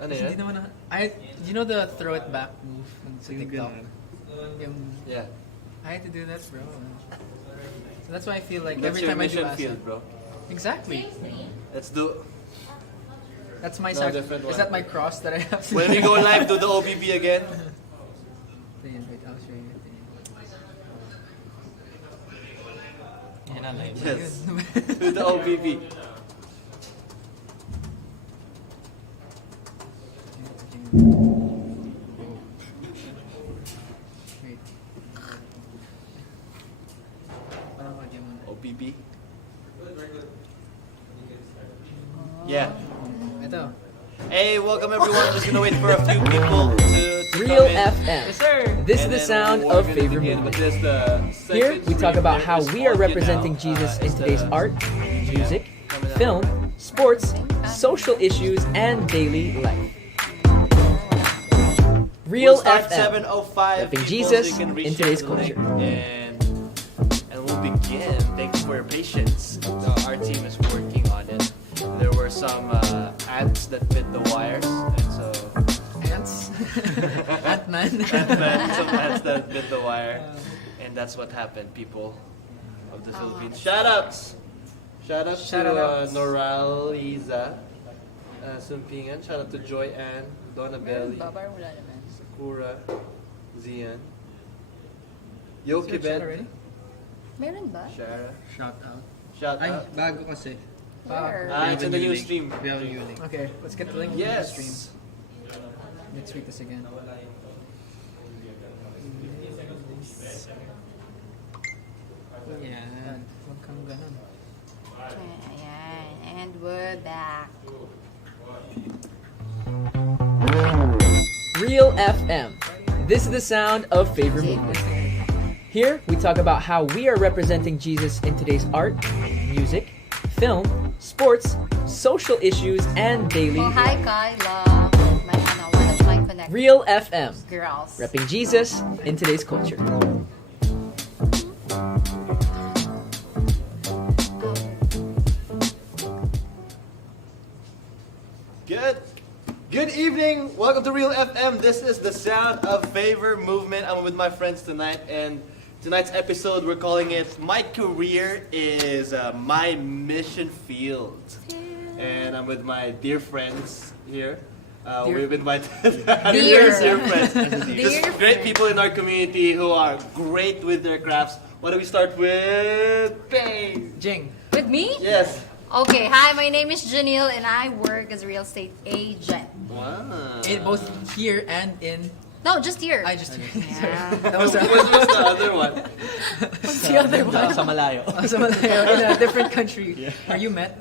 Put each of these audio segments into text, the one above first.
Ano yan? Hindi naman you know the throw it back move sa TikTok? Yeah. I had to do that, bro. So that's why I feel like That's every your time I do mission acid. field, bro. Exactly. Let's do... That's my No, different Is one. that my cross that I have to When we go live, do the OBB again. Wait, I'll show you. Yes. Do the OBB. Wait. OBB. Yeah. Ito. Hey, welcome everyone. I'm just gonna wait for a few people to Real come in. FM. Yes, sir. This is And the then sound we're of gonna Favor begin Movement. with this, the Here segments we talk where about you how just we are audio representing now, Jesus in is today's the- art, music, film, sports, social issues, and daily life. Real We'll start FM. 7:05 Repping people, Jesus so you can reach in today's the link, culture. and we'll begin. Thanks for your patience. Our team is working on it. There were some ants that bit the wires, and so Ants. Ant-Man. some ants that bit the wire, and that's what happened, people of the Philippines. Shoutouts to Shoutouts. Noraliza Sumpingan. Shout out to Joy Ann, Donna Belly, Barber, wala naman. Sakura, Zian, Is Yoki there a chat Bet, already? Meron ba? Shara. Shout out. Shout Ay, out. bago kasi. Where? It's in the new link. stream. We have a new link. Okay, let's get the link to the stream. Yes. Let's read this again. Yan. Huwag kang ganun. Ayan. And we're back. Real FM. This is the sound of Favor Movement. Here we talk about how we are representing Jesus in today's art, music, film, sports, social issues, and daily Oh, hi, life. Kyla. One of my connected Real FM. girls. Repping Jesus in today's culture. Good evening. Welcome to Real FM. This is the sound of Favor Movement. I'm with my friends tonight, and tonight's episode we're calling it "My Career is My Mission Field." And I'm with my dear friends here. We've invited Dear. dear friends, Dear just great people in our community who are great with their crafts. Why don't we start with Bang? Jing. With me? Yes. Okay, hi, my name is Janelle and I work as a real estate agent. Wow. Both here and in... No, just here. I just... Yeah. That was What was the other one? What's the other one? Sa malayo. Sa Malayo, in a different country. Are you met?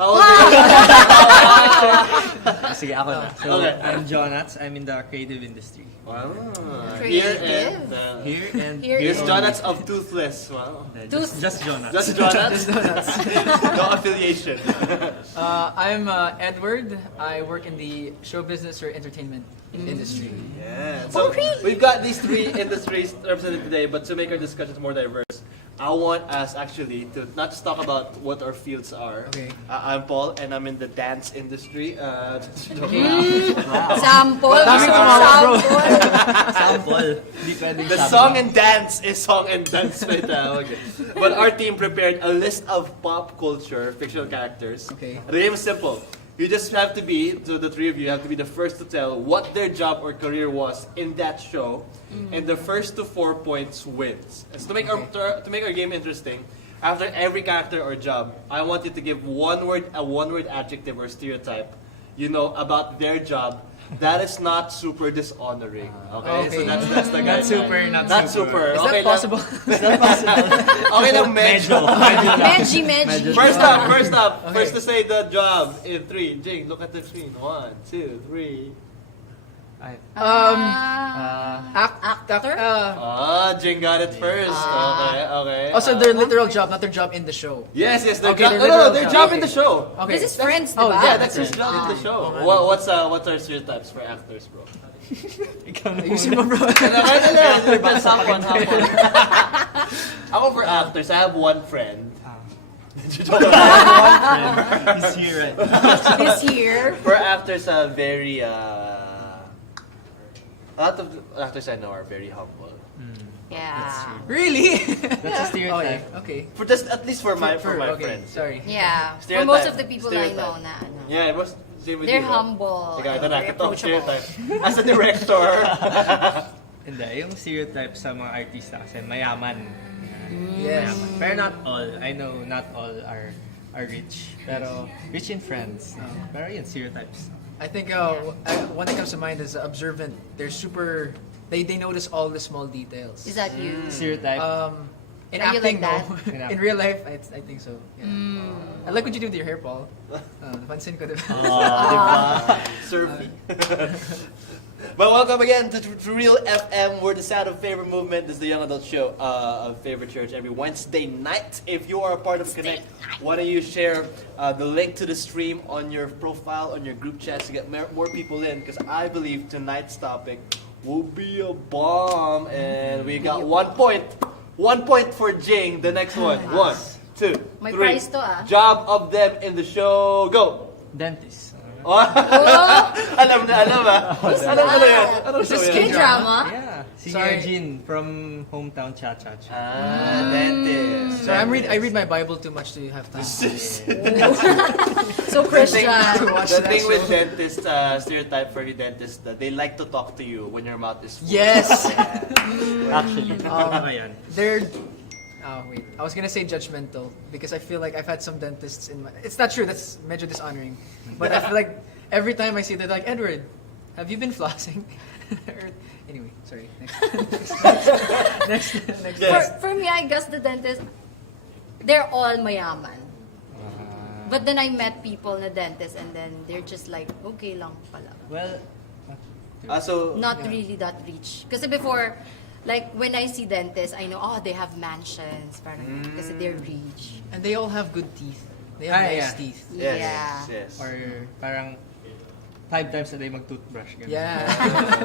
How old are you? Sige, ako na. So, Okay. I'm Jonats. I'm in the creative industry. Wow. Creative. Here and Here and Here here's is- Jonats of Toothless. Wow. just Jonats. Just Jonats? No affiliation. I'm Edward. I work in the show business or entertainment industry. Yeah. So we've got these three industries represented today, but to make our discussions more diverse, I want us actually to not just talk about what our fields are. Okay. I'm Paul, and I'm in the dance industry. Sample. Daming tumawa, bro. Sample. Hindi pwedeng The song and dance is song and dance by tawag. But our team prepared a list of pop culture fictional characters. Okay. The game is simple. You just have to be, so the three of you have to be the first to tell what their job or career was in that show, and the first to 4 points wins. And so to make our game interesting, after every character or job, I want you to give a one-word adjective or stereotype, about their job. That is not super dishonoring. Okay, so Okay. that's the guy. Not super, not super. Is Okay, that possible? Okay, lang medyo. Medji. First up. Okay. First to say the job in 3. Jing, look at the screen. 1, 2, 3. Actor? Jing got it first. Okay. Also, their literal job, not their job in the show. Yes, their Okay, job. their No, literal their job. job Okay. in the show. Okay. This is Friends, Oh, diba? Yeah, that's his job in the show. What's our stereotypes for actors, bro? Ayusin mo, bro. Ako for actors, I have one friend He's here right now. This year. For actors, very a lot of the actors I know are very humble. Yeah. Really? That's a stereotype. Oh, yeah. Okay. For just at least for my okay, friends. Sorry. Yeah. For Stereotype. most of the people I know Stereotype. na ano. Yeah, it was same with They're you. humble. Ikaw, ito and na, very ito ang approachable. stereotype. As a director. Hindi, yung stereotype sa mga artista kasi mayaman. Yes. Mayaman. Pero not all. I know not all are rich. Pero rich in friends. Pero yun, stereotypes. I think one that comes to mind is observant. They're super. They notice all the small details. Is that you? Stereotype. In Are you acting, like that? no. In real life, I think so. Yeah. I like what you do with your hair, Paul. Napansin ko, diba? Surfy. But welcome again to Real FM. We're the sound of Favor Movement. This is the young adult show of Favor Church every Wednesday night. If you are a part of Connect, why don't you share the link to the stream on your profile, on your group chats to get more people in? Because I believe tonight's topic will be a bomb. And we got 1 point. 1 point for Jing. The next one. 1, 2, May 3. prize to, Job of them in the show. Go. Dentist. Alam na Alam ko na yan. Anong show yan? K-drama? Yeah. Si Sorry. Eugene from hometown Cha-Cha. Dentist. So I read my Bible too much to have time. So Christian. The thing with dentist, stereotype for the dentist, they like to talk to you when your mouth is full. Yes. Actually. Tama yan. They're. Oh wait, I was gonna say judgmental because I feel like I've had some dentists in my. It's not true. That's medyo dishonoring. But I feel like every time I see, they're like, Edward, have you been flossing? Anyway, sorry. Next. Yes. For me, I guess the dentist, they're all mayaman. But then I met people na dentist and then they're just like, okay lang pala. Well, So, Not really that rich. Kasi before, like when I see dentists, I know, they have mansions. Parang, kasi they're rich. And they all have good teeth. They have nice yeah. teeth. yes. or parang 5 times a day mag-toothbrush. Ganun. Yeah.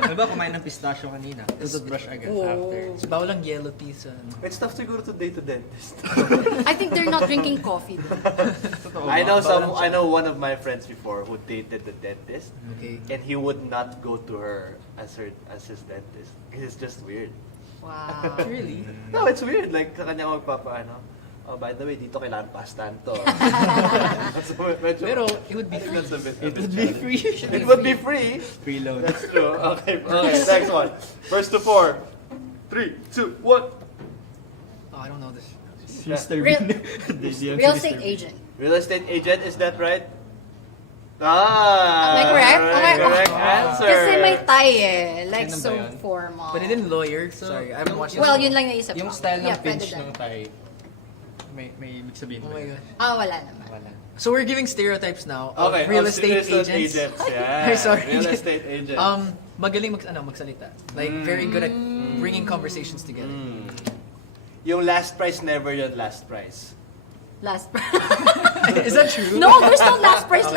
Diba kumain ng pistachio kanina? Toothbrush agad after. Bawal ang yellow teeth. It's tough siguro to date a dentist. I think they're not drinking coffee. Totoo I ba? know one of my friends before who dated the dentist, Okay. and he would not go to her as his dentist. It's just weird. Wow. Really? No, it's weird. Like, sa kanya magpapaano. Oh, by the way, dito kailangan pastan to. So, medyo, Pero it would be I think free. that's a bit- It would be free. It would be free. Preload. That's true. Okay, next one. First to 4. 3, 2, 1. Oh, I don't know this. Mr. Real- Bean. Real estate agent. Real estate agent, is that right? Ah! Am I correct? Correct answer. Kasi may tie like Ganun ba so yun? formal. But it didn't lawyer. Sorry, I haven't watched it. Well, yun lang naisip Yung ko. style ng Yeah, pwede pinch din. ng tie, may ibig sabihin Oh ba my yun? gosh. Wala naman. Wala. So we're giving stereotypes now of Okay, real of estate agents. Yeah. Sorry. Real estate agent. Magaling magsalita. Like very good at bringing conversations together. Yung last price, never yun last price. Last price. Is that true? No, there's no last price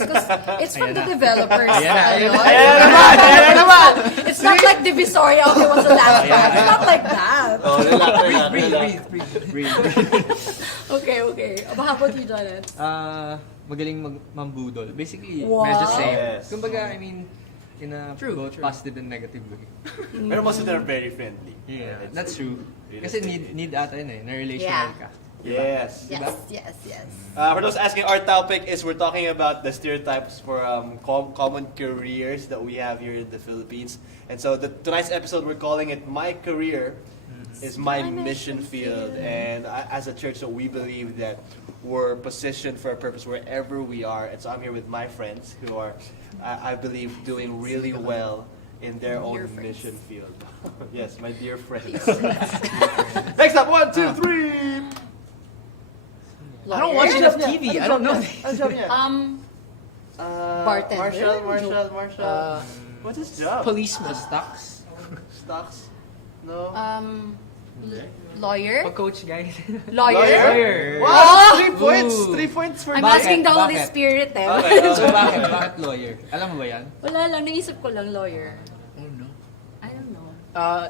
because it's from the developers. Ayan na. Ayan naman! It's not like Divisoria, okay, what's the last price? It's not like that. Oh, Breathe. Okay. How about you, Jonats? Magaling mambudol. Basically, Wow. medyo same. Yes. Kumbaga, I mean, in a True, both true. positive and negative way. Pero most of them are very friendly. Yeah, that's true. Real Kasi estate need ata yun na relational Yeah. ka. Yes. Yes. For those asking, our topic is we're talking about the stereotypes for common careers that we have here in the Philippines. And so tonight's episode, we're calling it My Career is My Mission Field. And as a church, so we believe that we're positioned for a purpose wherever we are. And so I'm here with my friends who are, I believe, doing really well in their own Dear friends. mission field. Yes, my dear friends. Next up, 1, 2, 3. I don't watch enough TV. I don't know. Bartender. Marshall. What's his job? Policeman. Stocks? Stocks? No. Lawyer. Coach, guys. Lawyer. Wow! Oh! 3 points! Ooh. 3 points for I'm that. asking the Holy Bakit? Spirit eh. Okay, So bakit lawyer? Alam mo ba yan? Wala lang, naisip ko lang lawyer. Oh no. I don't know.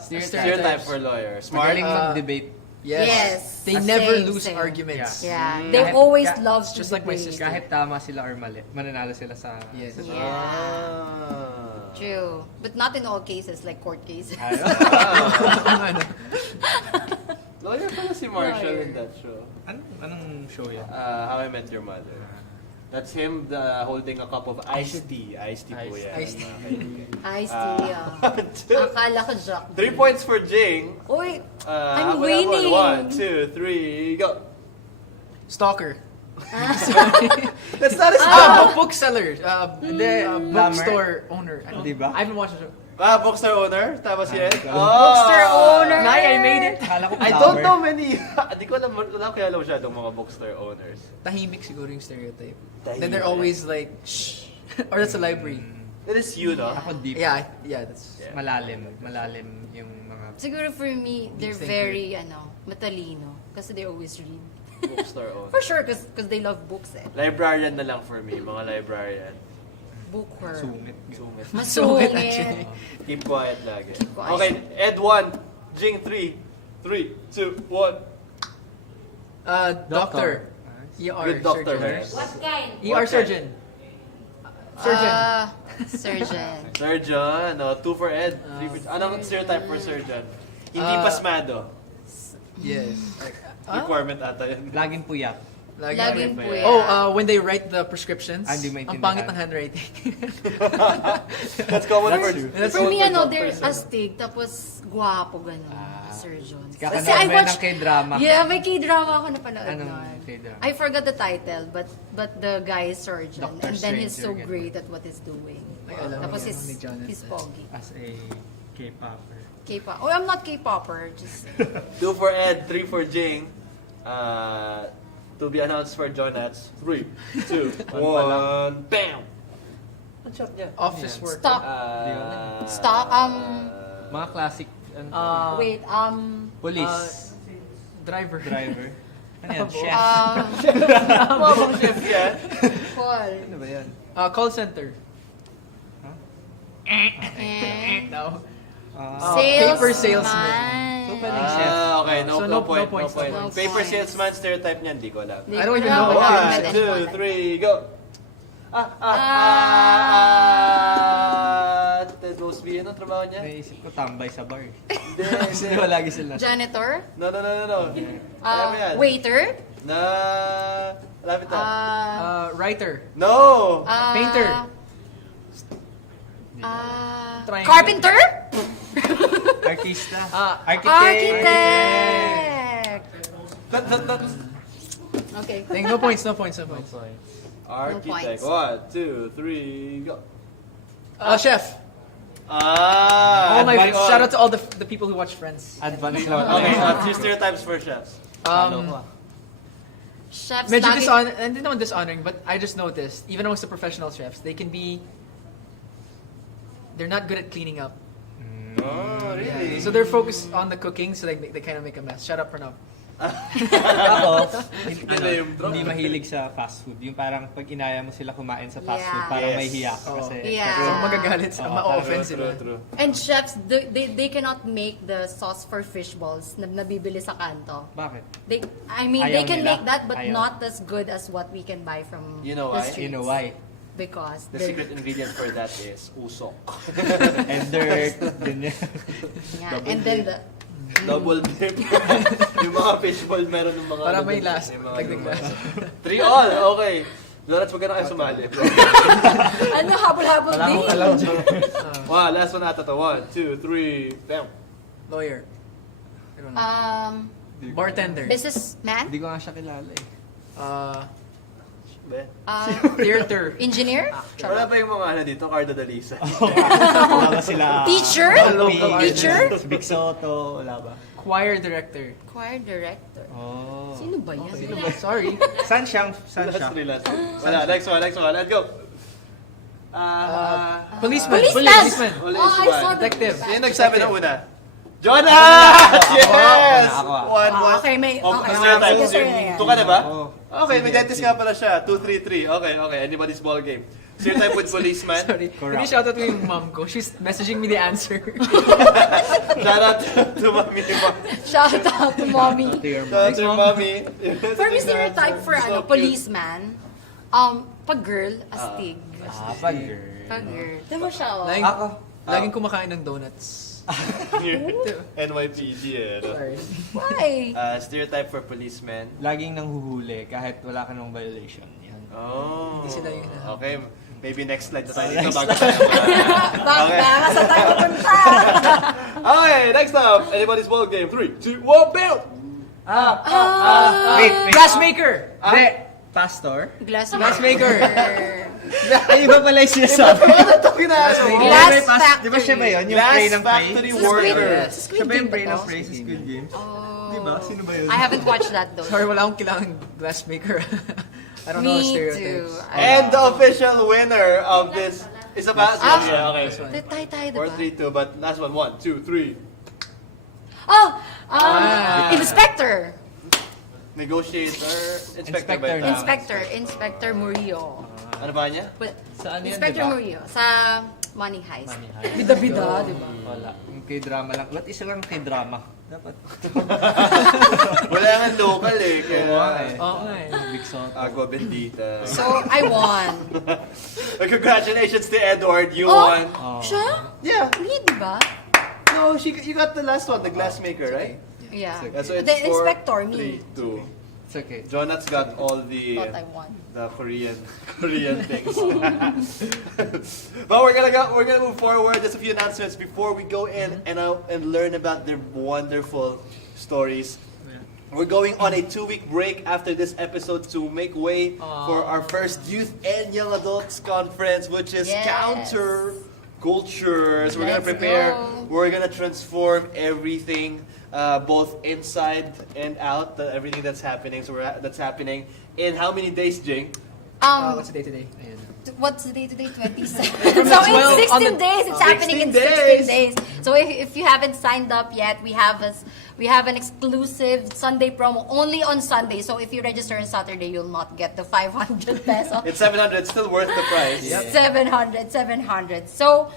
Stereotype for lawyer. Smart. Magaling mag-debate Yes. They never Same, lose same. arguments. Yeah, Mm. they Kahit- always ka- love It's to just like my debate. sister. Kahit tama sila or mali, mananalo sila sa... Yes. sa- Yeah. Ah. True. But not in all cases, like court cases. Ano? Lawyer pala si Marshall Lawyer. in that show. Anong show yan? How I Met Your Mother. That's him holding a cup of iced tea. Iced tea po yan. Iced tea. Iced tea, Akala ko Jack. 3 points for Jing. Uy, How I'm about that winning. one? 1, 2, 3, go. Stalker. That's not a Bookseller. Hindi, Bookstore owner. Di ba? I haven't watched the show. Bookstore owner? Tama si Ed? Bookstore owner. Nay, I made it. Kala ko I don't know many. Hindi ko alam, wala ko alam masyadong mga bookstore owners. Tahimik siguro yung stereotype. Tahimik. Then they're always like, shh. Or that's a library. That is you, no? Ako deep. Yeah, that's... Yeah. Malalim yung mga... Siguro for me, they're Deep very, matalino. Kasi they always read. Bookstore owner. For sure, because they love books eh. Librarian na lang for me, mga librarian. Bookworm. Sungit. Sungit. Sungit, Masungit. actually. Keep quiet lagi. Keep quiet. Okay, Ed 1, Jing 3. 3, 2, 1. Doctor. ER Good doctor, surgeon. man. What kind? ER surgeon. Surgeon. Surgeon. Surgeon, no? 2 for Ed. 3 for... Anong stereotype for surgeon? Hindi pasmado. Yes. Requirement ata yun. Laging puyat. Laging po yan. Oh, when they write the prescriptions, Hindi ang maintindihan. pangit ng handwriting. That's common for... That's For me, common for they're doctors, astig, tapos guwapo, gano'n. Surgeon. Kakanood Kasi I mo yan watched... ng K-drama. Yeah, may K-drama ako napanood Anong nun. K-drama? I forgot the title, but the guy is surgeon. Doctor and then he's so Stranger, great at what he's doing. Ay, alam Tapos mo yan, ni Jonats. he's pogi. As a K-popper. K-pop. Oh, I'm not K-popper. Just 2 for Ed, 3 for Jing. To be announced for Jonats. 3, 2, 1, bam! Ang shot niya. Office work. stop. Stop. Mga classic Wait. police. Driver. Driver. Ano yan? Chef. Wow, chef yan. Paul. Ano ba yan? Call center. Eh. No. Paper salesman. So, pwedeng chef. Okay, no, So, no no point, points, no point. no points. Paper points. salesman stereotype niyan, di ko alam. I don't even know. One, One, 2, 3, go! Ted Mosby, anong trabaho niya? Naisip ko tambay sa bar. Hindi, Kasi di ba lagi sila? Janitor. No. Alam mo yan? Waiter. Na... Lapit na. Writer. No! Painter. Triangle. Carpenter. Artista. Architect. That. Okay. No points. Architect. points. 1, 2, 3, go. Chef. Ah! Oh my! advance. Shout out to all the people who watch Friends. Advance lang. Okay, few stereotypes for chefs. Chefs. Medyo lagi- hindi naman dishonoring, but I just noticed, even amongst the professional chefs, they're not good at cleaning up. Oh, really? So they're focused on the cooking, so like they kind of make a mess. Shut up, Pranav. Ako, Name drop. hindi mahilig sa fast food. Yung parang pag inaya mo sila kumain sa fast Yeah. food, parang Yes. may hiya ka kasi. Yeah. So magagalit sila, Oo, ma-offense sila. True. And chefs, they cannot make the sauce for fish balls na nabibili sa kanto. Bakit? They Ayaw can nila. make that, but Ayaw. not as good as what we can buy from You know the why? streets. You know why? Because The secret ingredient for that is usok. And dirt. Din yan. yeah. Double And then dip. the Double dip. Yung mga fishball meron ng mga... Para may lasa. Yung mga Dagdag lasa. 3 all, okay. Jonats, wag ka na kayo sumali. ano habol-habol Wala din. akong alam dyan. Wow, last one ata to. 1, 2, 3, bam. Lawyer. I don't know. Bartender. Businessman, Hindi ko nga siya kilala eh. Be. Theater. engineer, Wala ba yung mga ano dito? Cardo Dalisa. Wala ba sila? teacher, Local teacher, Si Big Soto, wala ba? Choir director. choir director. Oh. Sino ba yan? Sorry. Saan siya? Saan siya? Last. Wala, next one. Let's go. Policeman. Policeman! Policeman. Oh, I saw that. Detective. Sino nagsabi ng una? Jonas! Yes! Ako. 1-1. Okay, may... Oh, Okay, stereotypes. sige, sige. Ito ka na ba? Oo. Okay, may dentist nga pala siya. 2, 3, 3. Okay. Anybody's ball game. Stereotype with policeman. Sorry. Can you shout out to yung mom ko? She's messaging me the answer. Shout out to mommy. Shout out to mommy. To your Shout out to your mommy. For me, stereotype for policeman, pag girl, astig. Pag girl. Pag girl. Diba siya, oh? Laging kumakain ng donuts. NYPD eh. No? Sorry. Why? Stereotype for policemen. Laging nanghuhuli kahit wala ka ng violation. Yan. Oh. Hindi sila yun. Okay. Maybe next slide na tayo dito. Baka sa tayo pupunta. Okay, next up. Anybody's ball game. 3, 2, 1, build! Wait. Glassmaker! Hindi. Pastor? Glassmaker. Ay, iba pala yung sinasabi. Glass Factory. Di ba siya ba yun? Yung Glass pray ng pray? Factory Sa worker. Siya ba yung pray ng Game pray sa Squid Games? Oh. Di ba? Sino ba yun? I haven't watched that though. Sorry, wala akong kailangan glassmaker. I don't know the Me stereotypes. too. And the official winner of this is a basketball. Yeah, okay. This one. Tayo, Or diba? 3-2, but last one. 1, 2, 3. Oh! Inspector. Negotiator. Inspector ba Inspector ito? na. Inspector Murillo. Ano ba niya? Saan yun, Inspector diba? Murillo. Sa Money Heist. Money Heist. Bida-bida, di ba? Wala. Yung K-drama lang. Ba't isa lang K-drama? Dapat. Wala nga local eh. Kaya, Oo nga eh. Big Soto. Agua Bendita. So, I won. Congratulations to Edward. You Oh, won. siya? Yeah. Me, di ba? No, you got the last one, the glassmaker, right? Yeah. Yeah, so it's The 4, inspector, me. 3, 2. It's okay. Jonats got all the Thought I won. Korean things. But we're gonna move forward. Just a few announcements before we go in and learn about their wonderful stories. We're going on a 2-week break after this episode to make way for our first Youth and Young Adults Conference, which is Yes. Counter Cultures. We're gonna Let's prepare. go. We're gonna transform everything, both inside and out. Everything that's happening. That's happening in how many days, Jing? What's the day today? What's the day today? 27. so the 12 in on 16 the- days. It's happening in 16 days. So if you haven't signed up yet, we have an exclusive Sunday promo only on Sunday. So if you register on Saturday, you'll not get the 500 peso. It's 700. It's still worth the price. 700. So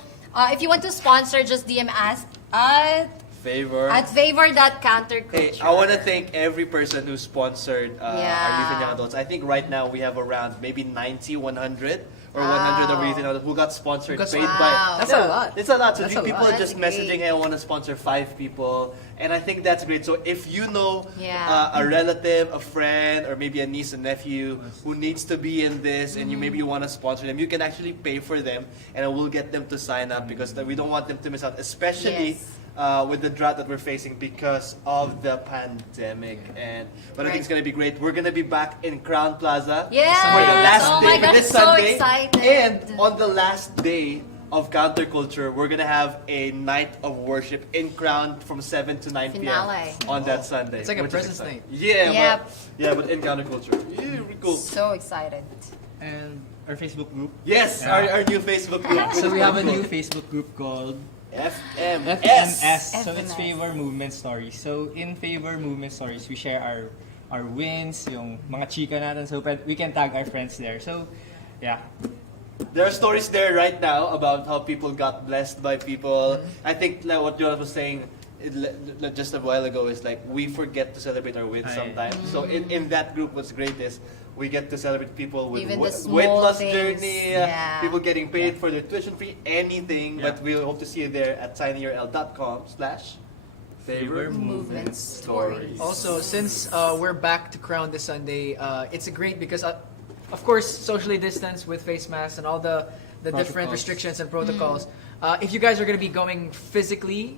if you want to sponsor, just DM us Favor. at favor.counterculture. Hey, I want to thank every person who sponsored our Youth and Young Adults. I think right now we have around maybe 90, 100, or 100 of Youth and Young Adults who got sponsored. Paid Wow. by. That's a lot. It's a lot. So That's a people lot. are just That's messaging, great. hey, I want to sponsor 5 people. And I think that's great. So if you know Yeah. a relative, a friend, or maybe a niece and nephew who needs to be in this and you want to sponsor them, you can actually pay for them and we'll get them to sign up because we don't want them to miss out, especially Yes. with the drought that we're facing because of the pandemic. But I think it's gonna be great. We're gonna be back in Crown Plaza Yes! for the last Oh day my for gosh, this so Sunday. excited. And on the last day of Counterculture, we're gonna have a night of worship in Crown from 7 to 9 Finale. p.m. on that Sunday. It's like a which is presents exciting. night. Yeah, Yep. but in Counterculture. Yeah, really cool. So excited. And our Facebook group. Yes, Yeah. our new Facebook group. So we have a new Facebook group called FMS. FMS. So it's FMS. Favor Movement Stories. So in Favor Movement Stories, we share our wins, yung mga chika natin. So we can tag our friends there. So yeah. There are stories there right now about how people got blessed by people. I think like what Jonas was saying just a while ago is like we forget to celebrate our wins Aye. sometimes. So in that group, what's great is we get to celebrate people with Even the weight small loss things. journey, Yeah. people getting paid for their tuition fee, anything. Yeah. But we hope to see you there at tinyurl.com/favor Movement stories. Also, since we're back to Crown this Sunday, it's great because, of course, socially distanced with face masks and all the different Protocols. restrictions and protocols. If you guys are going to be going physically,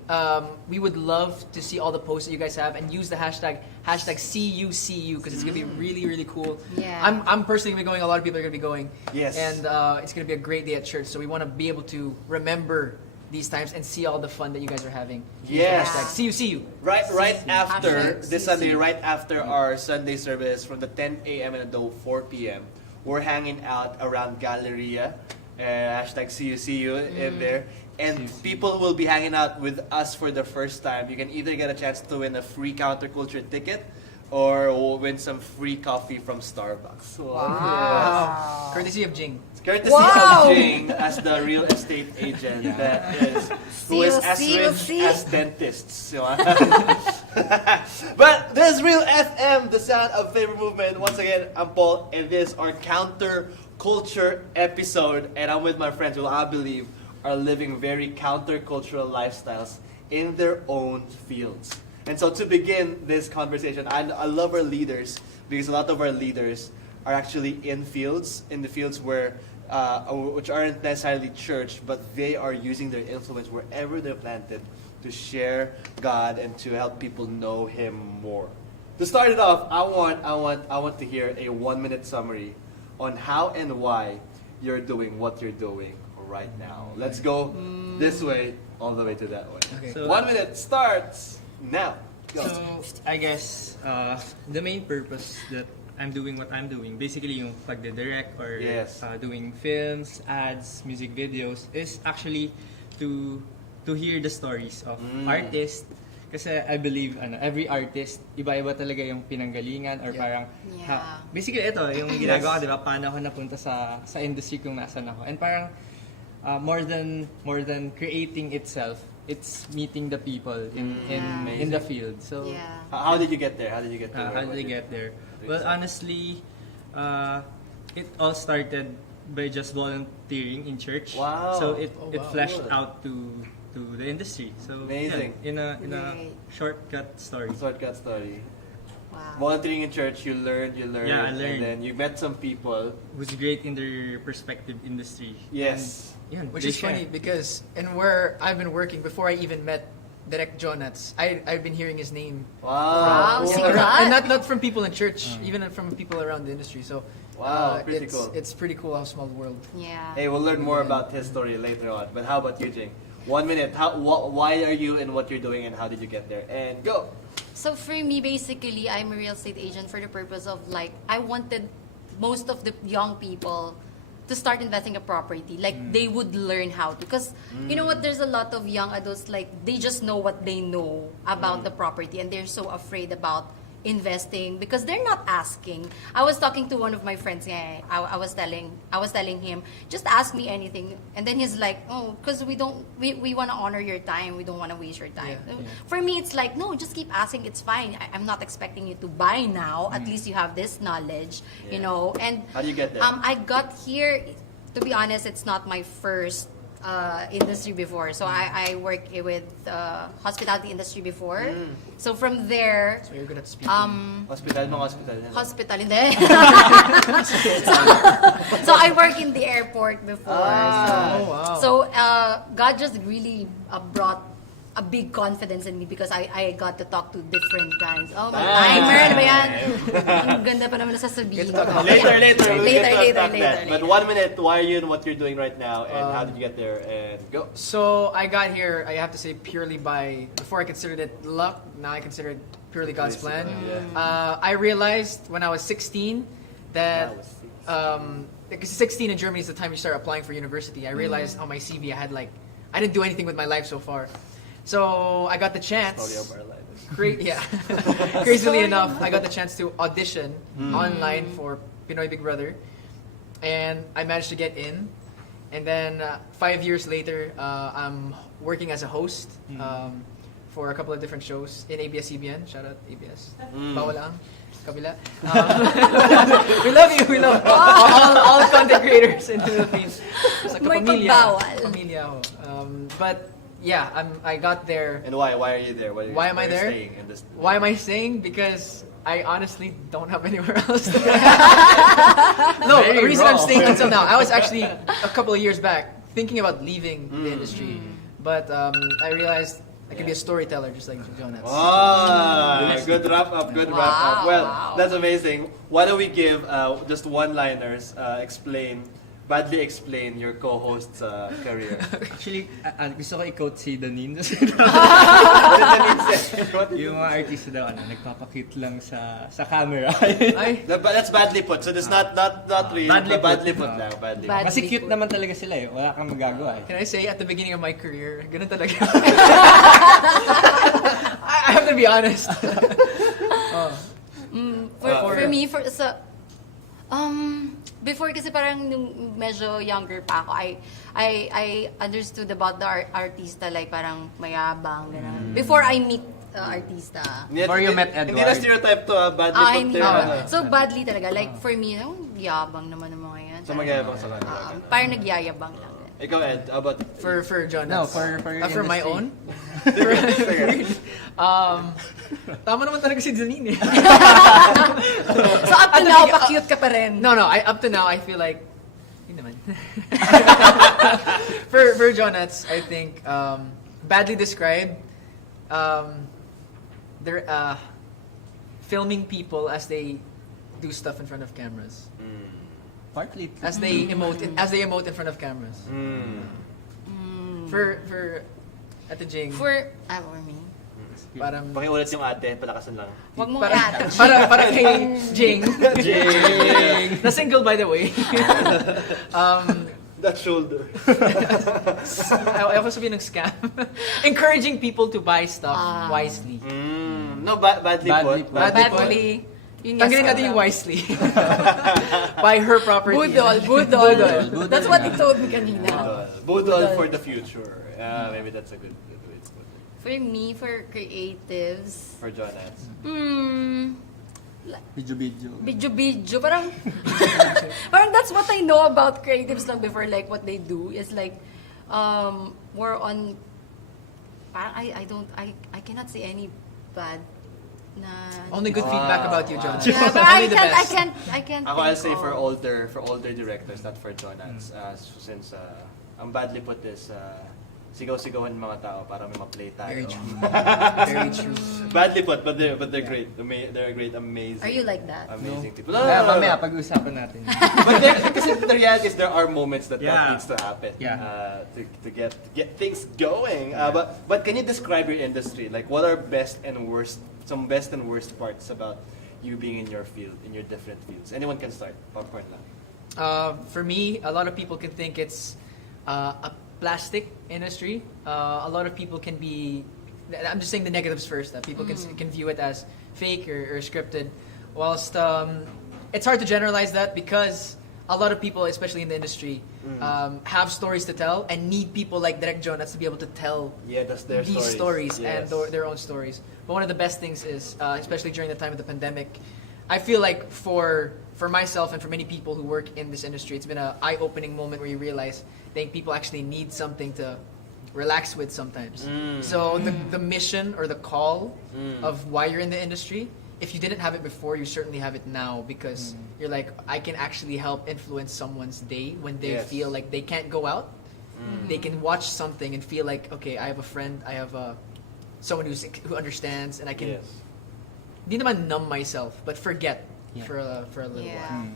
we would love to see all the posts that you guys have and use the hashtag #CUCU because it's going to be really, really cool. Yeah. I'm personally going to be going. A lot of people are going to be going. Yes. And it's going to be a great day at church. So we want to be able to remember these times and see all the fun that you guys are having. Use the Yes. hashtag CUCU. Right after Hashtag this CC. Sunday, right after our Sunday service from the 10 a.m. until 4 p.m., we're hanging out around Galleria, hashtag CUCU in there. And people will be hanging out with us for the first time. You can either get a chance to win a free counterculture ticket or we'll win some free coffee from Starbucks. Wow. Courtesy of Jing. It's courtesy Wow. of Jing as the real estate agent that is, who is as rich as dentists. But this is Real FM, the sound of favor movement. Once again, I'm Paul, and this is our counter culture episode, and I'm with my friends who I believe are living very countercultural lifestyles in their own fields. And so to begin this conversation, I love our leaders because a lot of our leaders are actually in the fields where, which aren't necessarily church, but they are using their influence wherever they're planted to share God and to help people know Him more. To start it off, I want to hear a 1-minute summary on how and why you're doing what you're doing right now. Let's go this way, all the way to that way. Okay. So- 1 minute starts now. Go. So, I guess, the main purpose that I'm doing what I'm doing, basically yung pagde-direct or Yes. doing films, ads, music videos, is actually to hear the stories of artists. Kasi I believe every artist, iba-iba talaga yung pinanggalingan or parang Yeah. basically ito yung ginagawa, 'di ba? Paano ako napunta sa industry kung nasan ako. And parang more than creating itself, it's meeting the people in the field. So Yeah. How did you get there? How did you get there? how did I get there? Well, honestly, it all started by just volunteering in church. Wow. So it wow. fleshed Good. out to the industry. So Amazing. yeah, in a Great. shortcut story. Shortcut story. Wow. Volunteering in church, you learned, Yeah, I learned. and then you met some people. Who's great in their perspective industry. Yes. And, Which is funny because where I've been working before I even met Direct Jonats, I've been hearing his name. Wow, Wow. cool. see And that? not from people in church, even from people around the industry. So Wow, pretty cool. It's pretty cool how small the world. Yeah. Hey, we'll learn more about his story later on. But how about you, Jing? 1 minute. Why are you in what you're doing, and how did you get there? And go. So for me, basically, I'm a real estate agent for the purpose of I wanted most of the young people to start investing in property. They would learn how to. Because you know what, there's a lot of young adults, they just know what they know about the property and they're so afraid about investing because they're not asking. I was talking to one of my friends. I was telling him, just ask me anything, and then he's like, oh, because we want to honor your time. We don't want to waste your time. For me, it's like, no, just keep asking. It's fine. I'm not expecting you to buy now. At least you have this knowledge, you know. And How do you get there? I got here. To be honest, it's not my first industry before. So I work with hospitality industry before. So from there, So you're good at speaking. Hospital mo, hospital. hospital, hindi. So I work in the airport before. Oh wow. So God just really brought a big confidence in me because I got to talk to different kinds. Oh, my timer, ano ba yan? Ang ganda pa naman nasasabihin ko. Later. We'll get to Later. unpack that. But 1 minute. Why are you in what you're doing right now, and how did you get there? And go. So I got here, I have to say, purely before I considered it luck, now I consider it purely God's plan. Yeah. I realized when I was 16 that, because 16 in Germany is the time you start applying for university. I realized on my CV I didn't do anything with my life so far. So I got the chance. Story of our lives. Crazily enough, I got the chance to audition online for Pinoy Big Brother, and I managed to get in. And then 5 years later, I'm working as a host for a couple of different shows in ABS-CBN. Shout out ABS. Bawal ang kabila. We love all content creators in the Philippines. Sa May kapamilya. pagbawal. Pamilya ako. But yeah, I got there. And why? Why are you there? Why am I there? Staying in this? Why am I staying? Because I honestly don't have anywhere else to go. No, the reason I'm staying until now, I was actually a couple of years back thinking about leaving the industry, but I realized I can be a storyteller just like Jonats. Good wrap up. Good wrap up. Well, that's amazing. Why don't we give just one-liners? Badly explain your co-host's career. Actually, gusto ko i-quote si Danin. What did Danin say? Yung mga artista daw, nagpapakit lang sa camera. Ay, That's badly put. So that's not real. Badly put. lang. Badly Bad- put. Kasi cute naman talaga sila eh. Wala kang magagawa eh. can I say at the beginning of my career, ganun talaga. I have to be honest. For me, before kasi parang nung medyo younger pa ako, I understood about the artista like parang mayabang, gano'n. Before I meet artista. Before you met Edward. Hindi na stereotype to, badly put Hindi. there. So badly talaga. Like for me, yabang naman ng mga yan. So magyayabang sa kanila. Parang nagyayabang lang. Ikaw, Ed, how about For Jonats. No, for your for my industry. own. Tama naman talaga si Janine eh. So up to now, pa-cute ka pa rin. No, up to now, I feel like, hindi naman. for Jonats, I think, badly described, they're filming people as they do stuff in front of cameras. Partly. As they emote in front of cameras. For Ate Jing, For me. parang Pakiulit yung ate, palakasan lang. Wag mong para i-attach. para kay Jing. Jing! Na single by the way. That shoulder. Ayaw ko sabihin ng scam. Encouraging people to buy stuff wisely. No, badly Badly put. put. Badly. Yun nga, Tanggalin natin yung wisely. Buy her property. Budol. That's what he told me kanina. Budol for the future. Maybe that's a good way to put it. For me, for creatives, For Jonats. Video. Parang that's what I know about creatives lang before, like what they do is like more on parang I cannot say any bad na Only good feedback about you, Jonats. yeah, but Only the best. I can't Ako, I'll think say of- for older directors, not for Jonats. Since ang badly put is sigaw-sigawan ng mga tao para may ma-play tayo. Very true. Very true. Badly put, but they're great. They're great, amazing. Are you like that? Amazing people. Mamaya, pag-usapan natin. But kasi the reality is there are moments that needs to happen to get things going. But can you describe your industry? Like, what are some best and worst parts about you being in your field, in your different fields? Anyone can start. Popcorn lang. For me, a lot of people can think it's a plastic industry. A lot of people can be. I'm just saying the negatives first. People can view it as fake or scripted. Whilst it's hard to generalize that because a lot of people, especially in the industry, have stories to tell and need people like Direct Jonats to be able to tell That's their these stories and Yes. their own stories. But one of the best things is, especially during the time of the pandemic, I feel like for myself and for many people who work in this industry, it's been an eye-opening moment where you realize I think people actually need something to relax with sometimes. So the mission or the call of why you're in the industry, if you didn't have it before, you certainly have it now because you're like, I can actually help influence someone's day when they feel like they can't go out. They can watch something and feel like, okay, I have a friend, I have someone who understands, and I can di naman numb myself, but forget for a little while.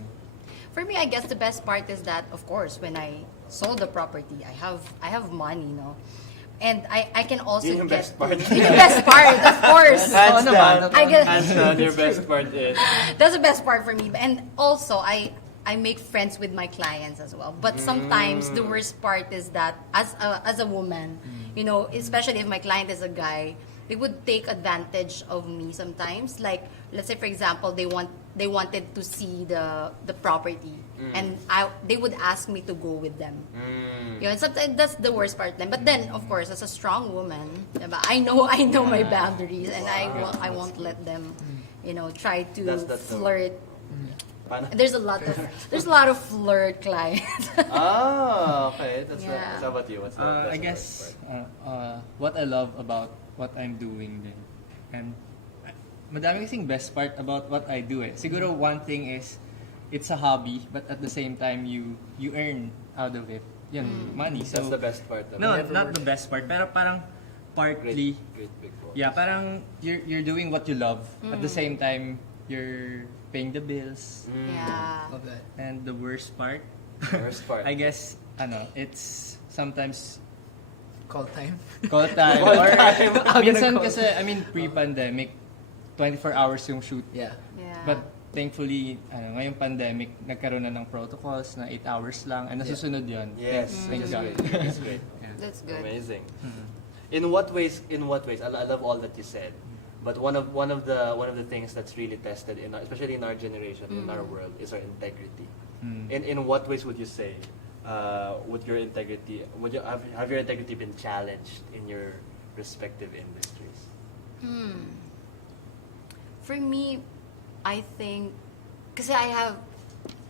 For me, I guess the best part is that, of course, when I sold the property, I have money, no? And I can also Yun yung get best part. Yun yung best part, of course. Hands down. I get- Hands down, your best part is. That's the best part for me. And also, I make friends with my clients as well. But sometimes the worst part is that as a woman, you know, especially if my client is a guy, they would take advantage of me sometimes. Like, let's say for example, they wanted to see the property, and they would ask me to go with them. You know, sometimes that's the worst part. Then, but then of course, as a strong woman, diba, I know my boundaries, and I won't let them, you know, try to That's the- flirt. Paano? There's a lot of flirt clients. Okay. That's how about you? What's the best I guess what I love about what I'm doing din. And madami kasing best part about what I do eh. Siguro one thing is it's a hobby but at the same time you earn out of it. Yan, money. So That's the best part. no, not the best part, pero parang partly Great big boss. yeah, parang you're doing what you love. At the same time you're paying the bills. Yeah. Love that. And the worst part, Worst part. I guess, it's sometimes Call time. call time. Call or time. minsan Call. kasi, I mean, pre-pandemic, 24 hours yung shoot. Yeah. Yeah. But thankfully, ngayong pandemic, nagkaroon na ng protocols na 8 hours lang. And nasusunod yun. Yes, Thank that's God. great. That's great. That's good. Amazing. In what ways? I love all that you said. But one of the things that's really tested especially in our generation, in our world, is our integrity. In what ways would you say would your integrity have your integrity been challenged in your respective industries? For me, I think, kasi I have,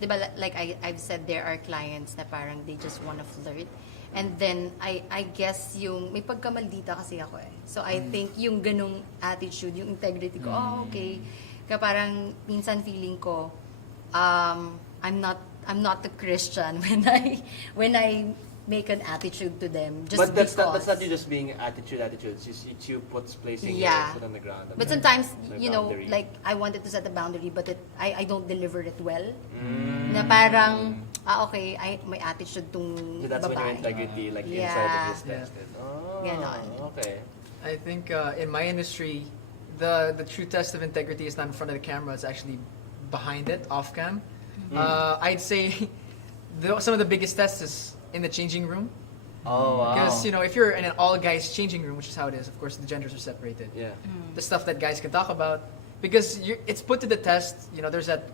diba, like I've said, there are clients na parang they just wanna flirt. And then, I guess yung, may pagkamaldita kasi ako eh. So, I think yung ganong attitude, yung integrity ko, okay. Kaya parang, minsan feeling ko, I'm not a Christian when I make an attitude to them just But that's because. not you just being attitude. It's you placing your foot on the ground. But sometimes, May you know, boundary. like, I wanted to set a boundary, but I don't deliver it well. Na parang, okay, may attitude tong So that's when your babae. integrity, like Yeah. inside of is tested. Oh, Ganon. okay. I think in my industry, the true test of integrity is not in front of the camera; it's actually behind it, off cam. I'd say some of the biggest tests is in the changing room. Oh wow. Because if you're in an all guys changing room, which is how it is, of course the genders are separated. Yeah. The stuff that guys can talk about, because it's put to the test. There's that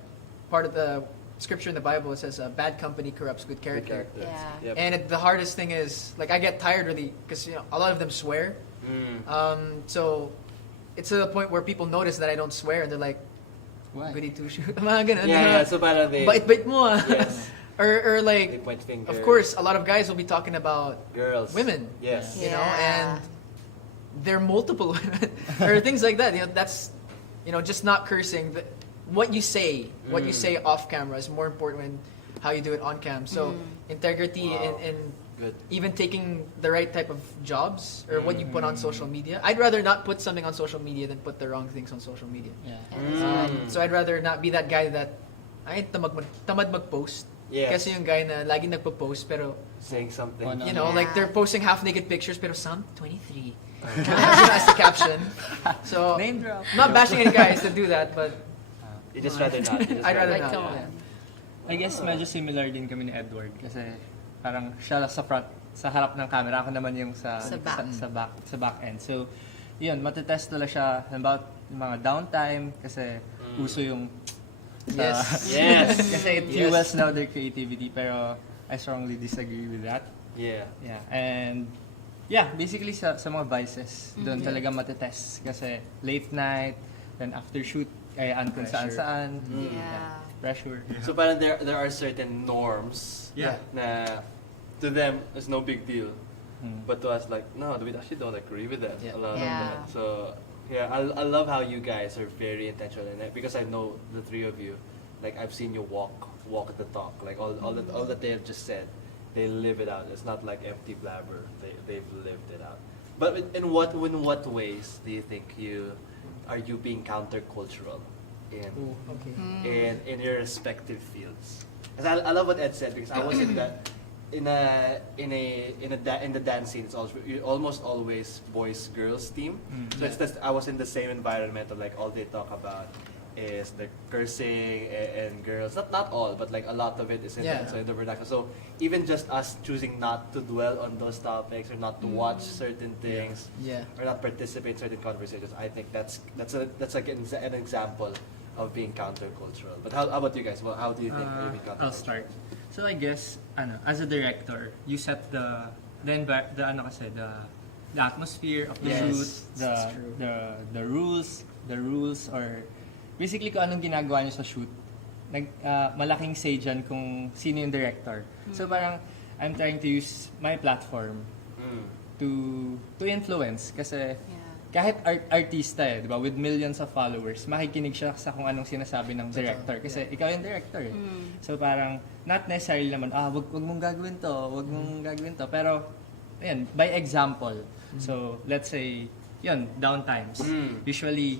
part of the scripture in the Bible. It says, "Bad company corrupts good Good character." character. Yeah. Yep. And the hardest thing is, like, I get tired really because a lot of them swear. So it's to the point where people notice that I don't swear, and they're like, Why? "Goody two shoes." Mga ganun. Yeah. So parang they Bait mo ah. Yes. or they like, point fingers. of course, a lot of guys will be talking about Girls. women. Yes. You know, Yeah. and there are multiple women or things like that. That's just not cursing. What you say off camera is more important than how you do it on cam. So integrity Wow. in Good. even taking the right type of jobs or what you put on social media. I'd rather not put something on social media than put the wrong things on social media. Yeah. So I'd rather not be that guy that ay tamad mag-post. Yes. Kasi yung guy na lagi nagpo-post pero Saying something. Oh, no. like they're posting half naked pictures pero some 23. That's the caption. So Name drop. I'm not bashing any guys that do that, but You just rather not. You just I'd rather Like, not. come yeah. on. I guess medyo similar din kami ni Edward kasi parang siya sa front, sa harap ng camera, ako naman yung sa back end. So, yun, matetest nila siya about mga downtime kasi uso yung Yes. Yes. kasi it Yes. fuels now their creativity, pero I strongly disagree with that. Yeah. Yeah, and basically sa mga vices, doon talaga matetest kasi late night, then after shoot, kayaan kung saan-saan. Yeah. Pressure. So parang there are certain norms Yeah. na to them is no big deal. But to us, like, no, we actually don't agree with that. Yeah. A lot of Yeah. that. So yeah, I love how you guys are very intentional in it because I know the three of you. Like I've seen you walk the talk. Like all that they have just said, they live it out. It's not like empty blabber. They've lived it out. But in what ways do you think you being countercultural in in your respective fields? Because I love what Ed said because I was in that in the dance scene. It's almost always boys girls team. So I was in the same environment of like all they talk about is the cursing and girls. Not all, but like a lot of it is in the vernacular. So even just us choosing not to dwell on those topics or not to watch certain things or not participate in certain conversations, I think that's like an example of being countercultural. But how about you guys? Well, how do you think you're being countercultural? I'll start. So I guess as a director, you set the atmosphere of the shoot, the rules or basically kung anong ginagawa niyo sa shoot. Malaking say dyan kung sino yung director. So parang I'm trying to use my platform to influence kasi kahit artista di ba, with millions of followers, makikinig siya sa kung anong sinasabi ng director kasi ikaw yung director eh. So parang not necessarily naman wag mong gagawin to, pero ayan, by example. So let's say yun, downtimes. Usually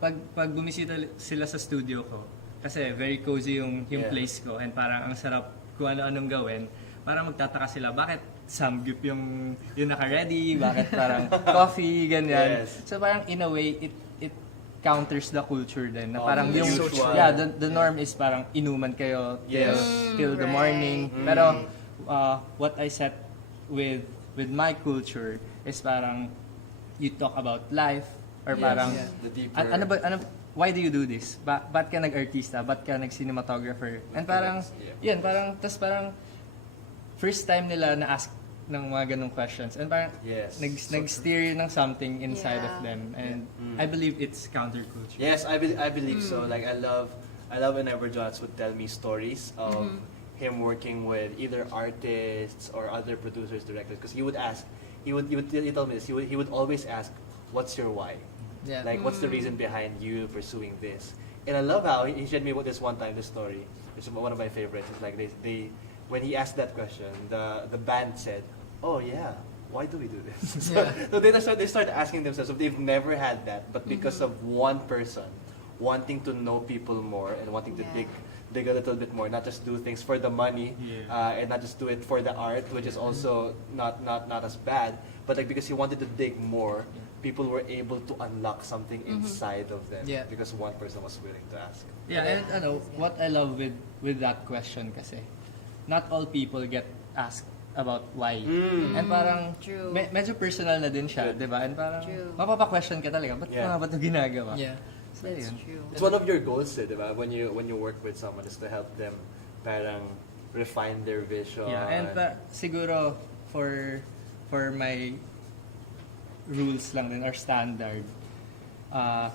pag bumisita sila sa studio ko kasi very cozy yung place ko and parang ang sarap kung ano-anong gawin, parang magtataka sila bakit samgyup yung naka-ready, bakit parang coffee, ganyan. Yes. So parang in a way, it counters the culture din. Na parang the yung, usual. the norm is parang inuman kayo till the right. morning. Pero what I set with my culture is parang you talk about life, Or parang, Yeah. The deeper. why do you do this? Ba't ka nag-artista? Ba't ka nag-cinematographer? And parang, Yeah. yan, parang, tas parang, first time nila na-ask ng mga ganong questions. And parang, Yes. nag-steer ng something inside Yeah. of them. And I believe it's counterculture. Yes, I believe so. Like I love whenever Jonats would tell me stories of him working with either artists or other producers, directors. Because he would ask, he told me this. He would always ask, "What's your why? Yeah. Like, what's the reason behind you pursuing this?" And I love how he shared me about this one time. This story. It's one of my favorites. It's like they when he asked that question, the band said, "Oh yeah, why do we do this?" So, Yeah. so they start asking themselves if they've never had that, but because of one person wanting to know people more and wanting to Yeah. dig a little bit more, not just do things for the money, and not just do it for the art, which is also not as bad, but like because he wanted to dig more, people were able to unlock something inside of them Yeah. because one person was willing to ask. Yeah, and what I love with that question kasi, not all people get asked about why. And parang, True. medyo personal na din siya, di ba? And parang, True. mapapa-question ka talaga, ba't Yeah. ba ito ginagawa? Yeah. So, That's yun. true. It's one of your goals, di ba? When you work with someone, is to help them parang refine their vision. Yeah, and siguro for my rules lang din, or standard,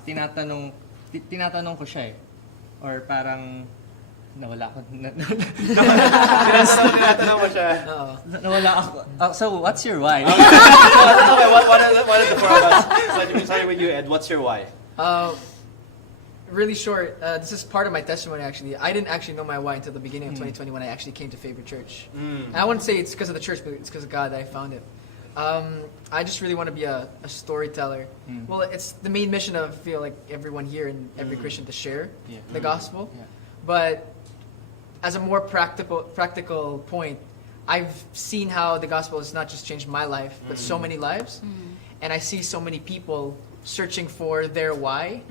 tinatanong ko siya eh. Or parang, nawala ako. Tinatanong mo siya. Oo. Nawala ako. So, what's your why? Okay, what are the four of us? Starting with you, Ed. What's your why? Really short. This is part of my testimony, actually. I didn't actually know my why until the beginning of 2020 when I actually came to Favorite Church. And I wouldn't say it's because of the church, but it's because of God that I found it. I just really want to be a storyteller. Well, it's the main mission of, I feel like, everyone here and every Christian to share the gospel. Yeah. But as a more practical point, I've seen how the gospel has not just changed my life, but so many lives. And I see so many people searching for their why,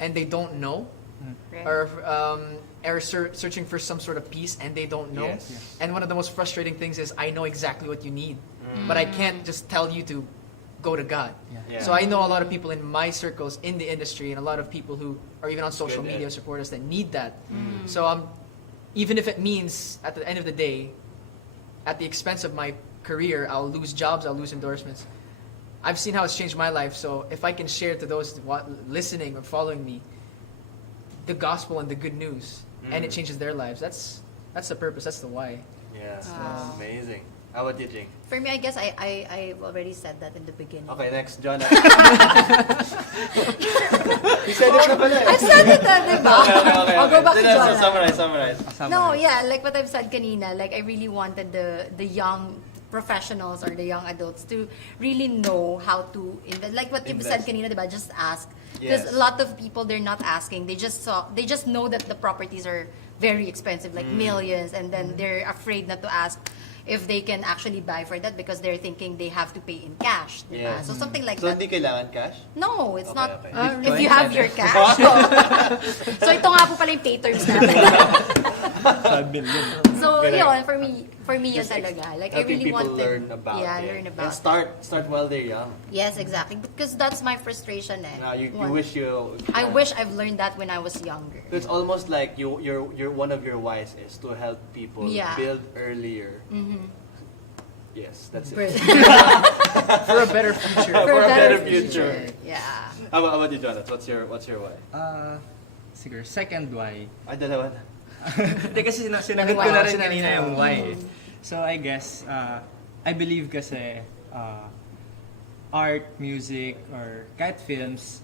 and they don't know, Right. or searching for some sort of peace, and they don't know. Yes. Yes. And one of the most frustrating things is I know exactly what you need, but I can't just tell you to go to God. Yeah. So I know a lot of people in my circles in the industry, and a lot of people who are even on social Good, media Ed. support us that need that. So even if it means at the end of the day, at the expense of my career, I'll lose jobs, I'll lose endorsements. I've seen how it's changed my life, so if I can share to those listening or following me the gospel and the good news, and it changes their lives, that's the purpose, that's the why. Yes, Wow. that's amazing. How about you, Jing? For me, I guess I already said that in the beginning. Okay, next, Jonats. You said it na pala eh. I've said it, diba? Okay. I'll go back to Then, Jonats. Summarize. No, yeah, like what I've said kanina, like I really wanted the young professionals or the young adults to really know how to invest. Like what you said Invest. kanina, diba? Just ask. Yes. Because a lot of people, they're not asking. They just know that the properties are very expensive, like millions, and then they're afraid not to ask if they can actually buy for that because they're thinking they have to pay in cash. Diba? Yeah. So something like So, that. hindi kailangan cash? No, it's Okay, not. okay. If you have your cash. So ito nga po pala yung pay terms natin. So Correct. yun, for me yun Just talaga. Like I helping really people wanted. learn about it. learn about. And start while they're young. Yes, exactly. Because that's my frustration eh. Now, you One- wish you... I wish I've learned that when I was younger. It's almost like you're one of your whys is to help people Yeah. build earlier. Yes, that's it. For a better future. For a better future. Yeah. How about you, Jonats? What's your why? Siguro, second why. Ay, dalawa na. Hindi kasi sinagot ko na rin Sinagot kanina mo. yung why. So I guess, I believe kasi art, music, or kahit films,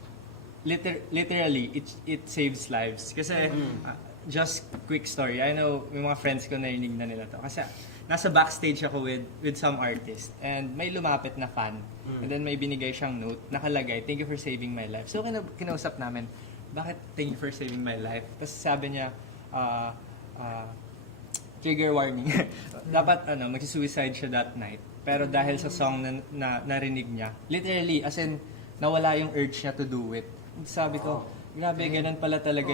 literally, it saves lives. Kasi, just quick story, I know yung mga friends ko narinig na nila to. Kasi nasa backstage ako with some artist and may lumapit na fan. And then may binigay siyang note, nakalagay, "Thank you for saving my life." So kinausap namin, bakit thank you for saving my life? Tapos sabi niya, trigger warning. Dapat mag-suicide siya that night. Pero dahil sa song na narinig niya, literally, as in, nawala yung urge niya to do it. Sabi ko, grabe, ganun pala talaga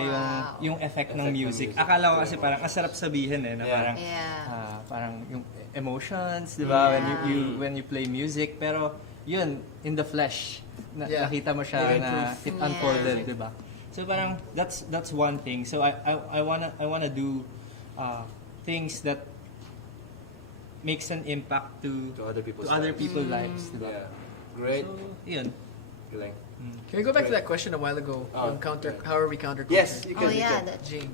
yung effect ng music. Akala ko kasi parang asarap sabihin na Yeah. parang Yeah. parang yung emotions, 'di ba? Yeah. When you play music, pero yun, in the flesh, Yeah. nakita mo siya Living na proof. it Yeah. unfolded, di ba? So parang that's one thing. So I wanna do things that makes an impact to other people's lives, di ba? Yeah. Great. So, yun. Galing. Can we go back to that question a while ago? Oh, Counter, yeah. how are we counterculture? Yes, you Oh can. you yeah, can. that, Jing.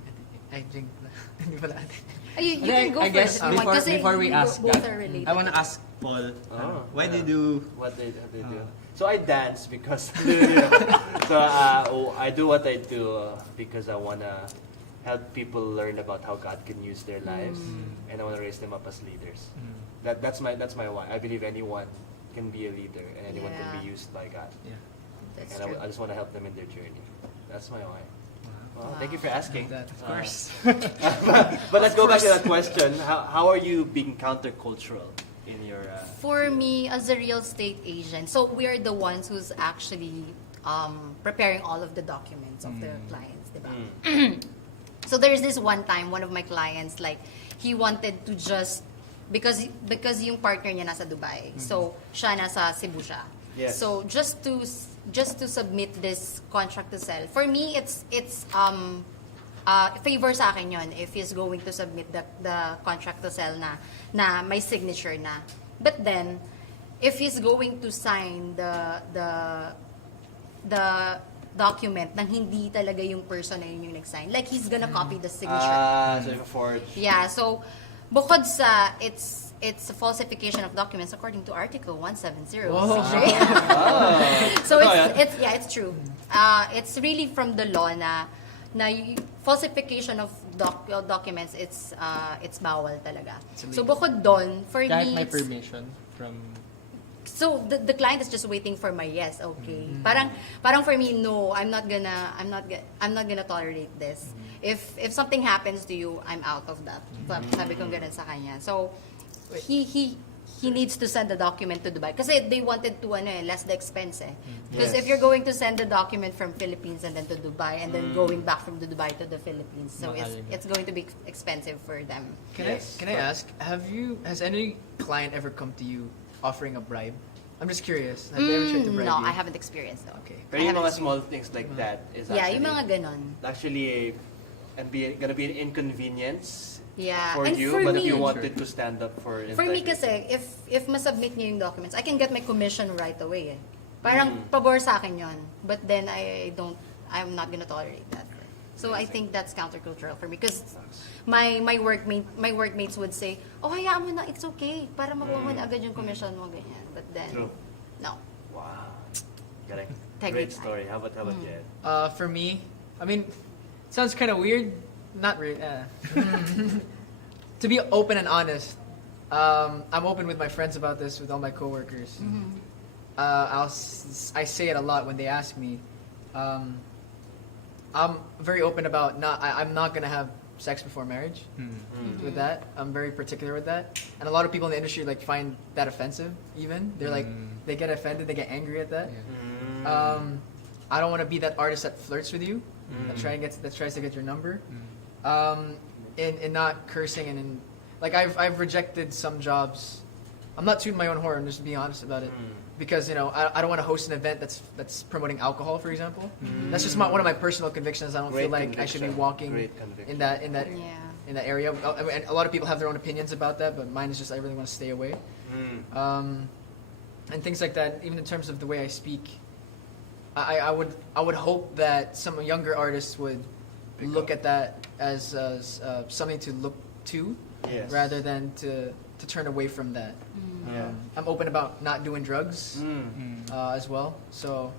Ay, Jing. Hindi pala ate. you Then, can go I guess first if you want, kasi before we you ask both that, are related. I wanna ask Paul, why did you What they do? Ah. So I dance because so I do what I do because I wanna help people learn about how God can use their lives, and I wanna raise them up as leaders. That's my why. I believe anyone can be a leader and anyone can be Yeah. used by God, That's and true. I just wanna help them in their journey. That's my why. Well, thank you for asking. That, of course. But let's go back to that question. How are you being countercultural in your? For me, as a real estate agent, so we are the ones who's actually preparing all of the documents of the clients, diba? So there's this one time, one of my clients, like, he wanted to just, because yung partner niya nasa Dubai, so siya nasa Cebu siya. Yes. So just to submit this contract to sell, for me, it's favor sa akin yun if he's going to submit the contract to sell na may signature na. But then, if he's going to sign the document nang hindi talaga yung person na yun yung nag-sign, like he's gonna copy the signature. So if a forge. Yeah, so bukod sa it's a falsification of documents according to Article 170. Whoa. So Oh, it's true. It's really from the law na falsification of documents, it's bawal talaga. So bukod doon, for kahit me, may it's- permission from so the client is just waiting for my yes, okay. Parang for me, no, I'm not gonna tolerate this. If something happens to you, I'm out of that. Sabi ko ganun sa kanya. So he needs to send the document to Dubai kasi they wanted to less the expense eh. Because Yes. if you're going to send the document from Philippines and then to Dubai and then going back from the Dubai to the Philippines, so Mahal yun. it's going to be expensive for them. Yes. Can I ask, has any client ever come to you offering a bribe? I'm just curious. Have they ever tried to bribe No, you? I haven't experienced that. Okay. Pero yung mga small things like that is Yeah, actually, yung mga ganon. actually gonna be an inconvenience Yeah, for and you, for but if me- you wanted to stand up for For me integrity. kasi, if masubmit niyo yung documents, I can get my commission right away eh. Parang pabor sa akin yon. But then I'm not gonna tolerate that. So I think that's countercultural for me. Because my workmates would say, oh, hayaan mo na, it's okay. Para makuha mo na agad yung commission mo, ganyan. But then, True. no. Wow. Galing. Integrity. Great story. How about Jed? For me, I mean, it sounds kind of weird. Not really. To be open and honest, I'm open with my friends about this, with all my coworkers. I say it a lot when they ask me. I'm very open about I'm not gonna have sex before marriage. With that, I'm very particular with that, and a lot of people in the industry like find that offensive. Even they're like they get offended, they get angry at that. I don't want to be that artist that flirts with you, that tries to get your number. In not cursing and in like I've rejected some jobs. I'm not tooting my own horn, just being honest about it. Because I don't want to host an event that's promoting alcohol, for example. That's just one of my personal convictions. I don't feel like I should be walking Great conviction. in that Yeah. in that area. I mean, a lot of people have their own opinions about that, but mine is just I really want to stay away. And things like that. Even in terms of the way I speak, I would hope that some younger artists would look at that as something to look to, Yes. rather than to turn away from that. Yeah. I'm open about not doing drugs as well. So,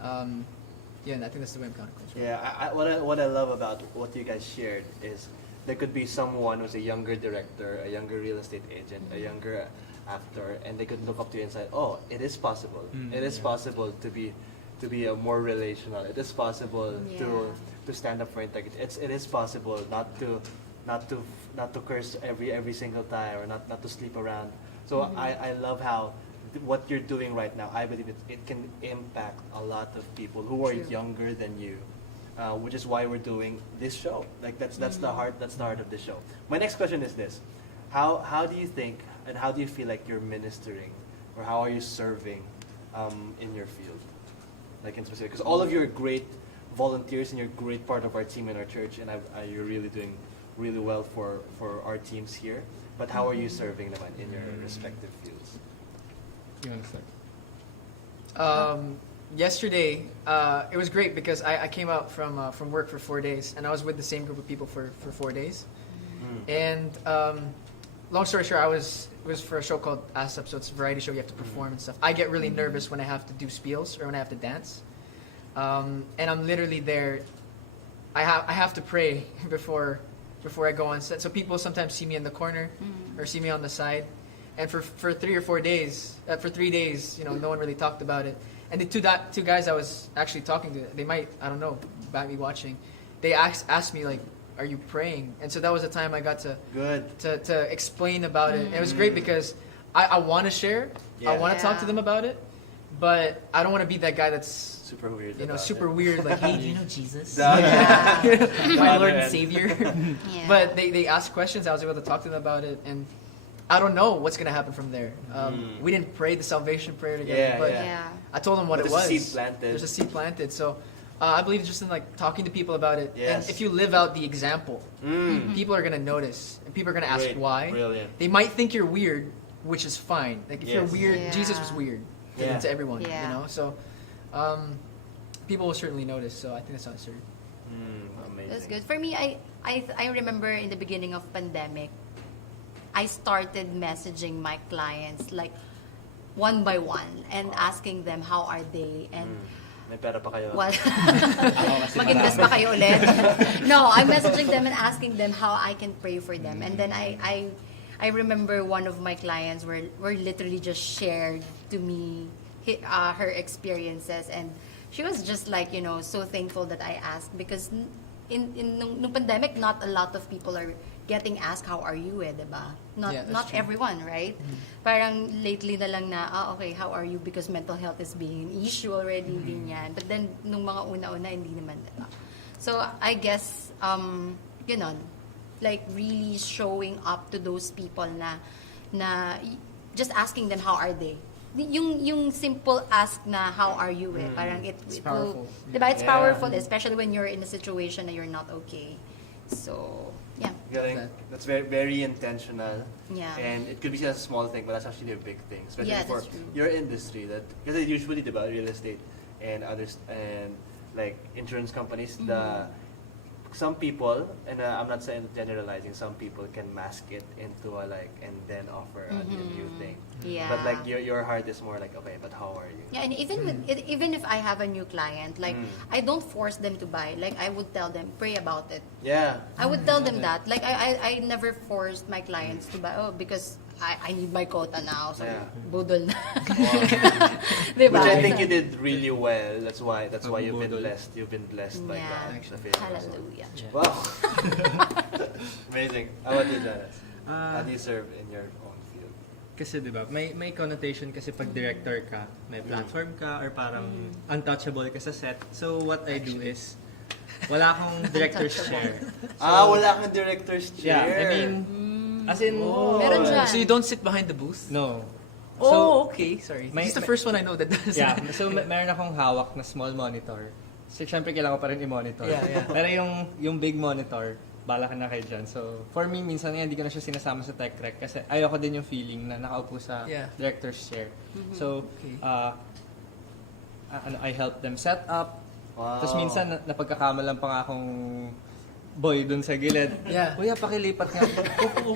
yeah, and I think that's the way I'm countercultural. Yeah, what I love about what you guys shared is there could be someone who's a younger director, a younger real estate agent, a younger actor, and they could look up to you and say, "Oh, it is possible. It is possible to be a more relational. It is possible to stand up for integrity. It is possible not to curse every single time, or not to sleep around." So I love how what you're doing right now. I believe it can impact a lot of people who are younger than you, which is why we're doing this show. Like that's the heart of the show. My next question is this: How do you think and how do you feel like you're ministering or how are you serving in your field, like in specific? Because all of you are great volunteers and you're a great part of our team in our church, and you're really doing really well for our teams here. But how are you serving naman in your respective fields? You want to start? Yesterday, it was great because I came out from work for 4 days, and I was with the same group of people for 4 days. And long story short, it was for a show called ASAP, so it's a variety show. You have to perform and stuff. I get really nervous when I have to do spiels or when I have to dance, and I'm literally there. I have to pray before I go on set. So people sometimes see me in the corner or see me on the side. And for 3 or 4 days, for 3 days, no one really talked about it. And the two guys I was actually talking to, they might, I don't know, about me watching, they asked me like, "Are you praying?" And so that was the time I got to explain about it. And it was great because I want to share, I want to talk to them about it, but I don't want to be that guy that's Super weird. super weird. Like, hey, do you know Jesus? Yeah. My Lord and Savior. Yeah. But they asked questions. I was able to talk to them about it, and I don't know what's gonna happen from there. We didn't pray the salvation prayer together, but I told them what But it was. there's a seed planted. There's a seed planted. So I believe just in like talking to people about it. Yes. And if you live out the example, people are gonna notice, and people are gonna ask Great. why. Brilliant. They might think you're weird, which is fine. Like if you're Yes. weird, Yeah. Jesus was weird to everyone. Yeah. So people will certainly notice. So I think that's how it started. Amazing. That's good. For me, I remember in the beginning of pandemic, I started messaging my clients like one by one and asking them how are they and May pera pa kayo. what mag-invest ba kayo ulit? No, I'm messaging them and asking them how I can pray for them. And then I remember one of my clients were literally just shared to me her experiences, and she was just like, so thankful that I asked, because nung pandemic, not a lot of people are getting asked how are you, diba? Yeah, that's Not true. everyone, right? Parang lately na lang na, okay, how are you, because mental health is being an issue already, ganyan. But then nung mga una-una, hindi naman, diba? So I guess like really showing up to those people na just asking them how are they. Yung simple ask na how are you, parang it powerful. will, diba? It's Yeah. powerful, especially when you're in a situation that you're not okay. So yeah. Galing. That's very, very intentional. Yeah. And it could be just a small thing, but that's actually a big thing, especially Yeah, for that's true. your industry. Because usually, diba, real estate and others, and like insurance companies, some people, and I'm not saying generalizing, some people can mask it into a and then offer a new thing. Yeah. But like your heart is more like, okay, but how are you? Yeah, and even if I have a new client, like I don't force them to buy. Like I would tell them, pray about it. Yeah. I would tell them that. Like I never forced my clients to buy. Oh, because I need my quota now. So Yeah. budol na. Which Diba? I think you did really well. That's why you've been blessed. You've been blessed by Yeah. God. The favor. Hallelujah. Wow. Amazing. How about you, Jonats? How do you serve in your own field? Kasi diba, may connotation kasi pag director ka, may platform ka, or parang untouchable ka sa set. So what I do is, wala akong director's chair. Wala kang director's chair. Yeah, I mean, as in, Meron dyan. So you don't sit behind the booth? no. Oh, okay. Sorry. may- This is the first one I know that does Yeah, that. so meron akong hawak na small monitor. So syempre kailangan ko pa rin i-monitor. Yeah. Pero yung big monitor, bala ka na kayo dyan. So for me, minsan nga hindi ko na siya sinasama sa tech rec kasi ayoko din yung feeling na nakaupo sa director's chair. So, Okay. I help them set up. Wow. Tapos minsan napagkakamalan pa nga akong boy dun sa gilid. Yeah. Kuya, pakilipat nga. Upo.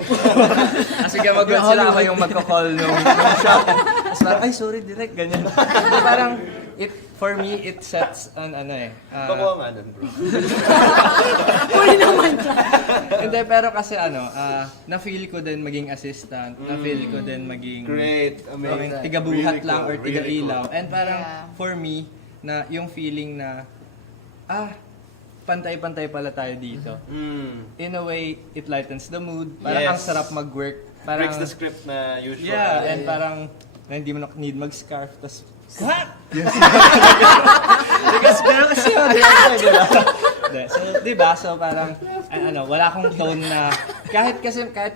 Kasi kaya sila ako yung magko-call nung shop. Tapos parang, ay sorry, direct, ganyan. So, parang, for me, it sets an Bakuha nga nun, bro. Hindi, pero kasi na-feel ko din maging assistant, na-feel ko din maging Great. Amazing. tiga-buhat Really lang cool. or tiga-ilaw. Really cool. And parang, Yeah. for me, na yung feeling na, pantay-pantay pala tayo dito. In a way, it lightens the mood. Parang Yes. ang sarap mag-work. Parang, Breaks the script na usual. yeah, and parang, na hindi mo na need mag-scarf. Tapos, cut! Because meron kasi yung director, di ba? So, di ba? So, parang, wala akong tone na, kahit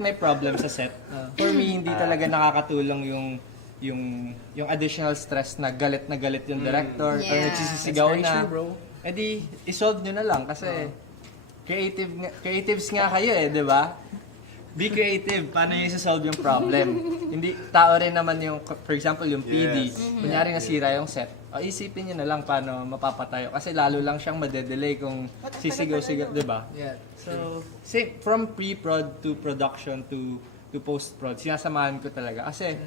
may problem sa set, for me, hindi talaga nakakatulong yung additional stress na galit yung director or Yeah. nagsisisigaw That's very na. true, bro. Eh di, isolve nyo na lang kasi creatives nga kayo di ba? Be creative. Paano nyo isa-solve yung problem? Hindi, tao rin naman yung, for example, yung PD. Yes. Kunyari nasira yung set. O, isipin nyo na lang paano mapapatayo. Kasi lalo lang siyang madedelay kung sisigaw-sigaw, di ba? Yeah. So, from pre-prod to production to post-prod, sinasamahan ko talaga. Kasi,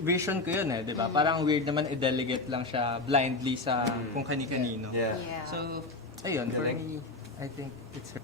vision ko yun di ba? Parang weird naman i-delegate lang siya blindly sa kung kani-kanino. Yeah. Yeah. So, ayun, for Galing. me, I think it's